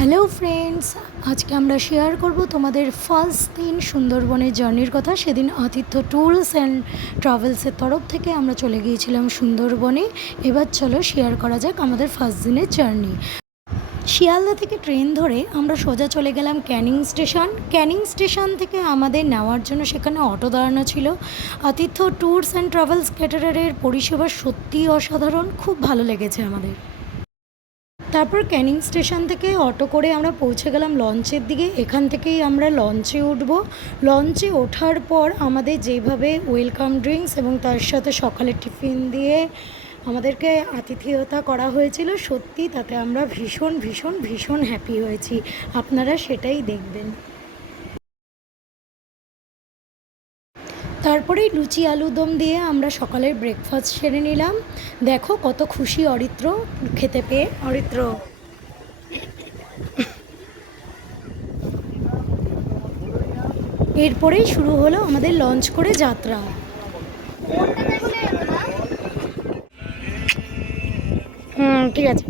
Hello friends, আজকে আমরা share করব তোমাদের ফার্স্ট দিন সুন্দরবনের জার্নির কথা। সেদিন আতিথ্য ট্যুরস অ্যান্ড ট্রাভেলসের তরফ থেকে আমরা চলে গিয়েছিলাম সুন্দরবনে। এবার চলো শেয়ার করা যাক আমাদের ফার্স্ট দিনের জার্নি। শিয়ালদা থেকে ট্রেন ধরে আমরা সোজা চলে গেলাম ক্যানিং স্টেশন। ক্যানিং স্টেশন থেকে আমাদের নেওয়ার জন্য সেখানে অটো দাঁড়ানো ছিল। আতিথ্য ট্যুরস অ্যান্ড ট্রাভেলস ক্যাটারারের পরিষেবা সত্যিই অসাধারণ, খুব ভালো লেগেছে আমাদের। তারপর ক্যানিং স্টেশন থেকে অটো করে আমরা পৌঁছে গেলাম লঞ্চের দিকে। এখান থেকেই আমরা লঞ্চে উঠব। লঞ্চে ওঠার পর আমাদের যেভাবে ওয়েলকাম ড্রিঙ্কস এবং তার সাথে সকালে টিফিন দিয়ে আমাদেরকে আতিথেয়তা করা হয়েছিল, সত্যি তাতে আমরা ভীষণ ভীষণ ভীষণ হ্যাপি হয়েছি। আপনারা সেটাই দেখবেন। তারপরেই লুচি আলুদম দিয়ে আমরা সকালের ব্রেকফাস্ট সেরে নিলাম। দেখো কত খুশি অরিত্র খেতে পেয়ে। অরিত্র, এরপরেই শুরু হলো আমাদের লঞ্চ করে যাত্রা। ঠিক আছে।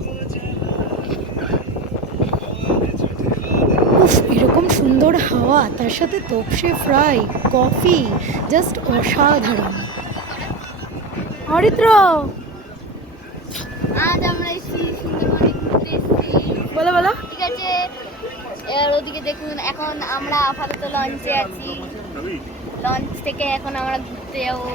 উফ, এরকম সুন্দর হাওয়া, তার সাথে তোপসে ফ্রাই, কফি, জাস্ট অসাধারণ। অরিত্র, আজ আমরা এসেছি সুন্দরবনে ঘুরতে এসেছি। বলো বলো। ঠিক আছে, এবার ওদিকে দেখুন, এখন আমরা আপাতত লঞ্চে আছি। লঞ্চ থেকে এখন আমরা ঘুরতে যাবো।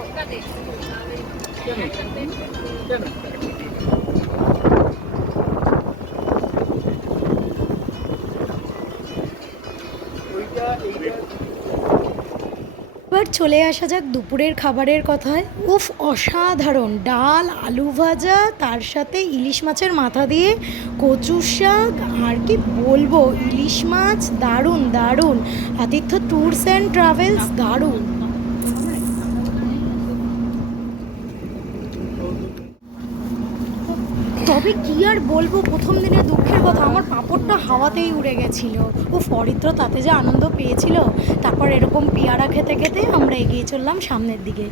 এবার চলে আসা যাক দুপুরের খাবারের কথায়। উফ, অসাধারণ! ডাল, আলু ভাজা, তার সাথে ইলিশ মাছের মাথা দিয়ে কচু শাক, আর কি বলবো, ইলিশ মাছ দারুণ দারুণ। আতিথ্য ট্যুরস অ্যান্ড ট্রাভেলস দারুণ। তবে কি আর বলবো, প্রথম দিনে দুঃখের কথা, আমার পাঁপড়টা হাওয়াতেই উড়ে গেছিল। ও ফরিত্র তাতে যে আনন্দ পেয়েছিল। তারপর এরকম পেয়ারা খেতে খেতে আমরা এগিয়ে চললাম সামনের দিকে।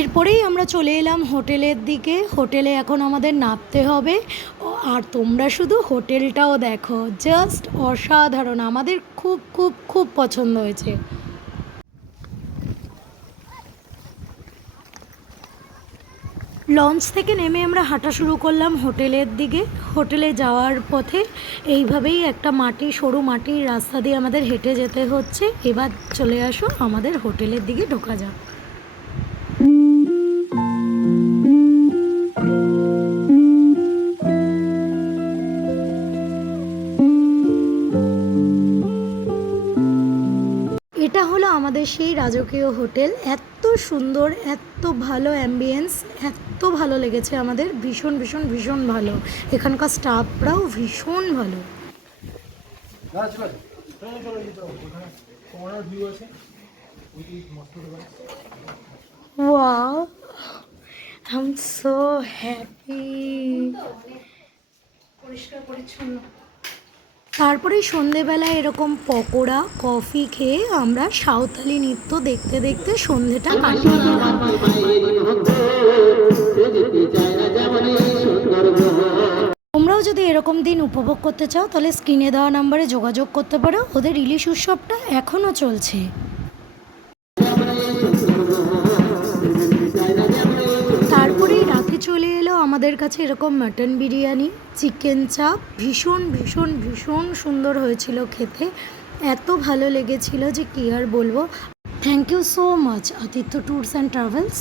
এরপরেই আমরা চলে এলাম হোটেলের দিকে। হোটেলে এখন আমাদের নামতে হবে। আর তোমরা শুধু হোটেলটাও দেখো, জাস্ট অসাধারণ, আমাদের খুব খুব খুব পছন্দ হয়েছে। লঞ্চ থেকে নেমে আমরা হাঁটা শুরু করলাম হোটেলের দিকে। হোটেলে যাওয়ার পথে এইভাবেই একটা সরু মাটির রাস্তা দিয়ে আমাদের হেঁটে যেতে হচ্ছে। এবার চলে আসো, আমাদের হোটেলের দিকে ঢোকা যাক। এটা হলো আমাদের সেই রাজকীয় হোটেল। এত সুন্দর, এত ভালো অ্যাম্বিয়েন্স, এত ভালো লেগেছে আমাদের, ভীষণ ভীষণ ভীষণ ভালো। এখানকার স্টাফরাও ভীষণ ভালো। Wow, I am so happy. পরিষ্কার পরিচ্ছন্ন। তারপরে সন্ধেবেলায় এরকম পকোড়া, কফি খেয়ে আমরা সাঁওতালি নৃত্য দেখতে দেখতে সন্ধেটা কাটিয়ে দিলাম। তোমরাও যদি এরকম দিন উপভোগ করতে চাও তাহলে স্ক্রিনে দেওয়া নাম্বারে যোগাযোগ করতে পারো। ওদের ইলিশ উৎসবটা এখনও চলছে। তারপরেই রাতে চলে এলো আমাদের কাছে এরকম মাটন বিরিয়ানি, চিকেন চাপ, ভীষণ ভীষণ ভীষণ সুন্দর হয়েছিল খেতে। এত ভালো লেগেছিল যে কী আর বলবো। থ্যাংক ইউ সো মাচ আতিথ্য ট্যুরস অ্যান্ড ট্রাভেলস।